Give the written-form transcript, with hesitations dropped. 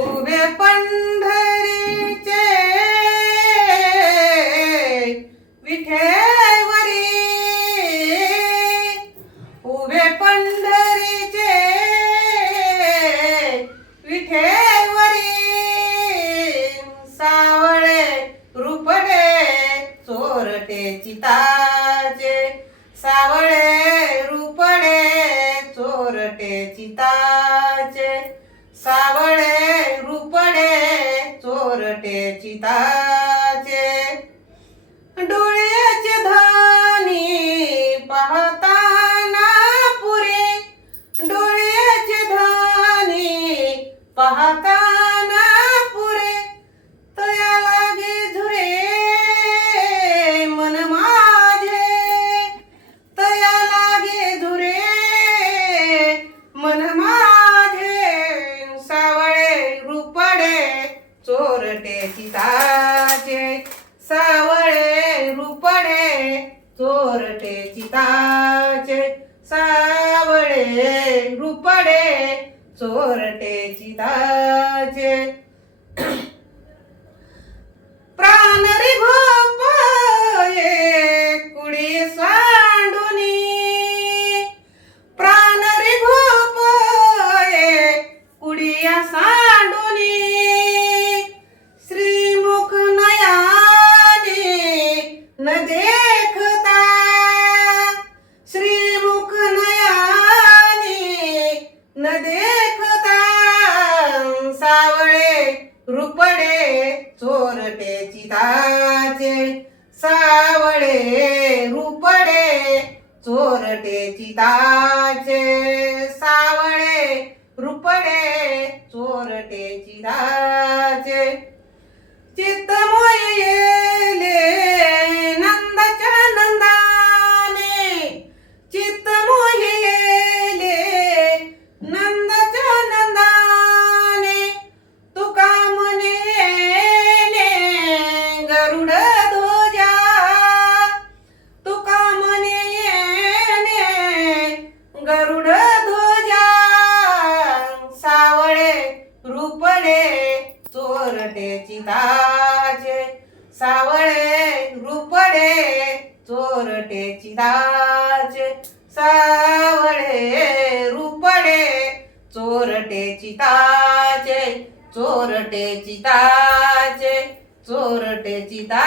उभे पंढरीचे विठेवरी, उभे पंढरीचे विठेवरी, सावळे रुपडे चोरटे चिताचे, सावळे रुपडे चोरटे चिताचे, सावळे रुपडे चोरटे चिताचे, डोळ्याचे धानी पाहताना पुरे, डोळ्याचे धानी पाहताना पुरे, तया लागे झुरे मन माझे, तया लागे झुरे मन माझे, सावळे रुपडे चोरटे चिताचे, सावळे रुपडे चोरटे चिताचे, सावळे रुपडे चोरटे चिताचे, प्राण रे गोपाये कुडी सांडुनी, प्राण रे गोपाये कुडिया सांडुनी, श्रीमुख नयाने न देखता, श्रीमुख नयाने न देखता, सावळे रुपडे चोरटे चिताचे, सावळे रुपडे चोरटे चिताचे, सावळे रुपडे चोरटे चिताचे, चित्त मोयले नंदाच्या नंदाने, चित्त मोयले नंदाच्या नंदाने, तुका म्हणे गरुड ध्वजा, तुका म्हणे गरुड ध्वजा, सावळे रुपडे चोरटे चिताचे, सावळे रुपडे चोरटे चिताचे, सावळे रुपडे चोरटे चिताचे, चोरटे चिताचे, चोरटे चिता